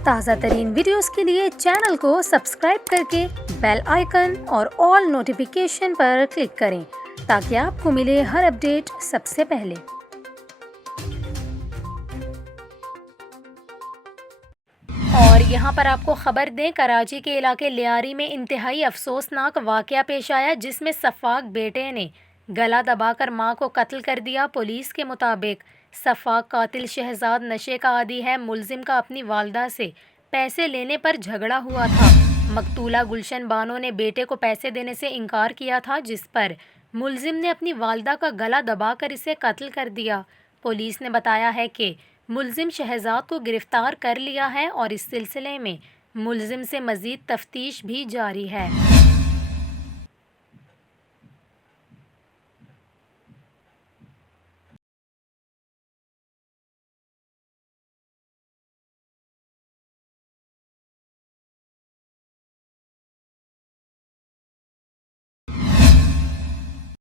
ताज़ा तरीन वीडियोस के लिए चैनल को सब्सक्राइब करके बेल आइकन और ऑल नोटिफिकेशन पर क्लिक करें ताकि आपको मिले हर अपडेट सबसे पहले। और यहाँ पर आपको खबर दें, कराची के इलाके लियारी में इंतहाई अफसोसनाक वाक़या पेश आया जिसमें सफ़ाक बेटे ने गला दबाकर मां को कत्ल कर दिया। पुलिस के मुताबिक सफ़ाक कातिल शहजाद नशे का आदी है। मुलजिम का अपनी वालदा से पैसे लेने पर झगड़ा हुआ था। मकतूला गुलशन बानो ने बेटे को पैसे देने से इनकार किया था, जिस पर मुलजिम ने अपनी वालदा का गला दबाकर इसे कत्ल कर दिया। पुलिस ने बताया है कि मुलजिम शहजाद को गिरफ्तार कर लिया है और इस सिलसिले में मुलजिम से मज़ीद तफ्तीश भी जारी है।